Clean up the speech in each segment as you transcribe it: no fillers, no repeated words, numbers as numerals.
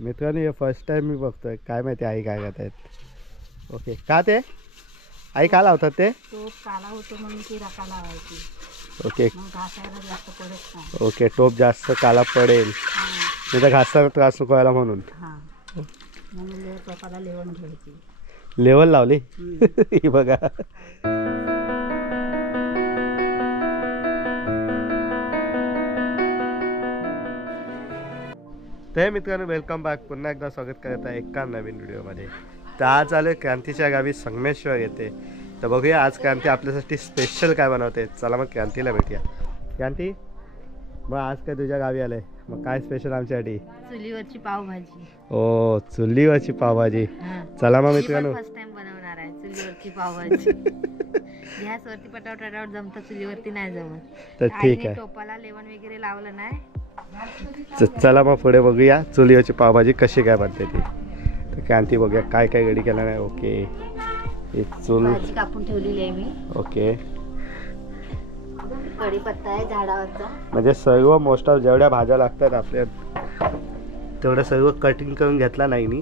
मित्रांनो हे first time मी बघतोय, काय माहिती आई काय करत आहेत. ओके, का ते आई का लावतात ते? टोप काला होतो म्हणून ती रका लावायची. ओके मग घासायला जास्त पडत नाही. ओके, टोप जास्त काला पडेल नाही तर घासायला त्रास नको व्हायला म्हणून. हां, म्हणून टोपाला लेवण घ्यायची. लेवल लावली ही बघा. तर मित्रांनो वेलकम बॅक, पुन्हा एकदा स्वागत करत आहे एका नवीन व्हिडिओमध्ये. तर आज आलो क्रांतीच्या गावी संगमेश्वर येते. तर बघूया आज क्रांती आपल्यासाठी स्पेशल काय बनवते. चला मग क्रांतीला भेटूया. क्रांती, मग आज काय तुझ्या गावी आलंय, मग काय स्पेशल आमच्यासाठी? चुलीवरची पावभाजी. ओ, चुलीवरची पावभाजी. चला मग मित्रांनो, फर्स्ट टाइम बनवणार आहे चुलीवरची पावभाजी. गॅसवरती पटापट जमतं, चुलीवरती नाही जमत. तर ठीक आहे. टोपाला लेवण वगैरे लावलं नाही. चला मग पुढे बघूया चुलीवरची पावभाजी कशी काय बनते ती. तर क्रांती बघूया काय काय रेडी केलं नाही. ओके, एक चूल भाजी कापून ठेवलेली आहे मी. ओके, कढीपत्ता आहे झाडावरचा. म्हणजे सर्व मोस्ट ऑफ जेवढ्या भाज्या लागतात आपल्या तेवढं सर्व कटिंग करून घेतला नाही मी.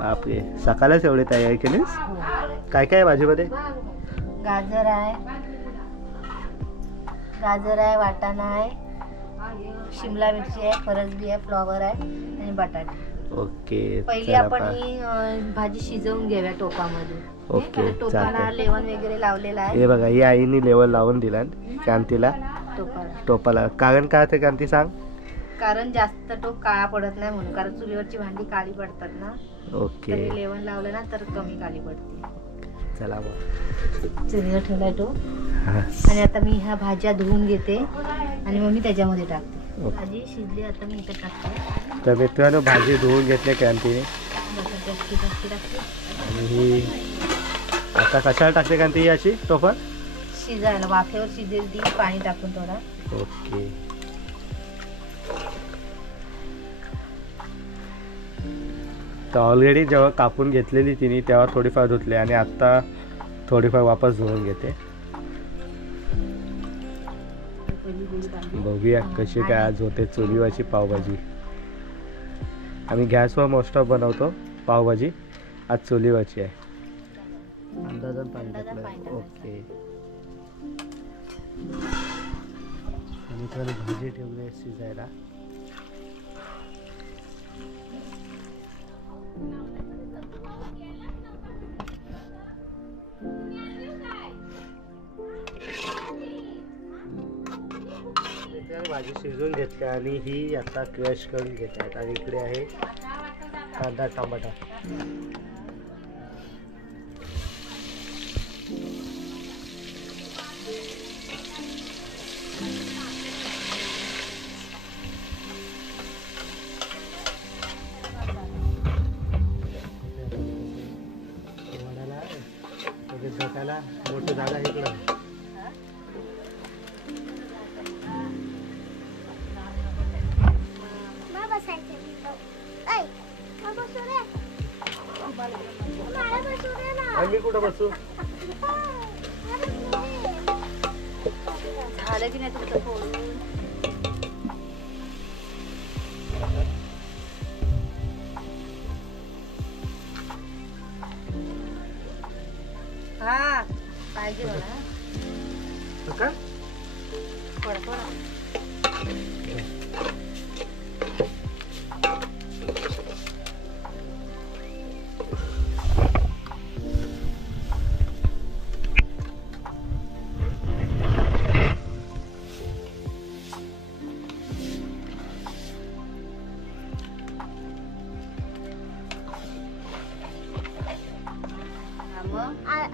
आपले सकाळच एवढे तयारी केलीस. काय काय भाजीमध्ये? गाजर आहे, वाटाणा आहे, शिमला मिरची आहे, फरसबी आहे, फ्लॉवर आहे आणि बटाटे. ओके, पहिली आपण ही भाजी शिजवून घेऊया टोपामध्ये. ओके, टोपाला लेवण वगैरे लावलेला आहे. हे बघा, ही आईने लेवल लावून दिला क्रांतीला टोपाला. कारण काय ते क्रांती सांग? कारण जास्त टोप काळा पडत नाही म्हणून, कारण चुलीवरची भांडी काळी पडतात ना. ओके, तरी लेवण लावलं ना तर कमी काळी पडते. चला मग चुलीवर ठेवलाय तो. आणि आता मी ह्या भाज्या धुवून घेते आणि मग मी त्याच्यामध्ये टाकते. भाजी शिजली, आता मी इथे टाकते. तर मित्रांनो भाजी धुवून घेतली क्रांतीने टाकते. आणि ही आता कशाला टाकते क्रांती? अशी टोपण शिजायला, वाफेवर शिजेल ती, पाणी टाकून थोडा. ओके, तर ऑलरेडी जेव्हा कापून घेतलेली तिने तेव्हा थोडीफार धुतले आणि आता थोडीफार वापस धुवून घेते. बघूया कशी काय आज होते चुलीवरची पावभाजी. आम्ही गॅसवर मोस्ट ऑफ बनवतो पावभाजी, आज चुलीवरची आहे. अंदाजान पाणी टाकलं. ओके, आणि थोडी भाजी ठेवली शिजायला. भाजी शिजवून घेतली आणि ही आता क्रश करून घेत आहेत. आणि इकडे आहे कांदा टमाटा. झोकायला मोठं जागा इकडं. मी कुठं बसू? झालं की नाही तुमचं फोडून? हा पाहिजे मला का?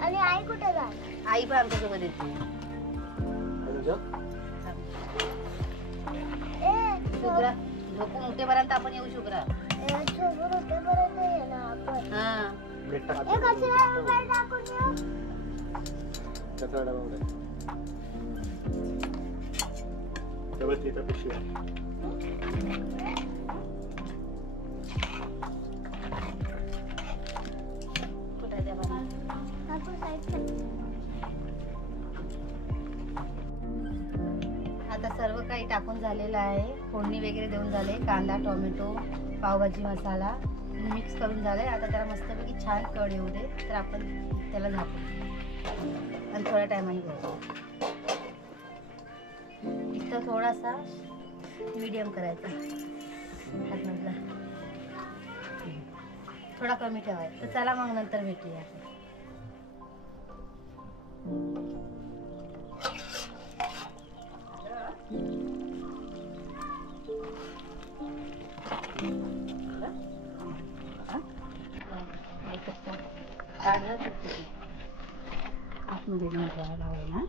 आणि आई कुठे जाणार? आई पण आमच्या सोबत येते. शुभ्रा झोपून उठेपर्यंत आपण येऊ. शुभ्रा आता सर्व काही टाकून झालेलं आहे. फोडणी वगैरे देऊन झाले. कांदा, टोमॅटो, पावभाजी मसाला मिक्स करून झालाय. आता त्याला मस्तपैकी छान कड येऊ दे. तर आपण त्याला झाकू आणि थोड्या टायमाने घ्यायचं. इथं थोडासा मीडियम करायचा हातमधला, थोडा कमी ठेवायचा. तर चला मग नंतर भेटूया. आतमध्ये लावायला ना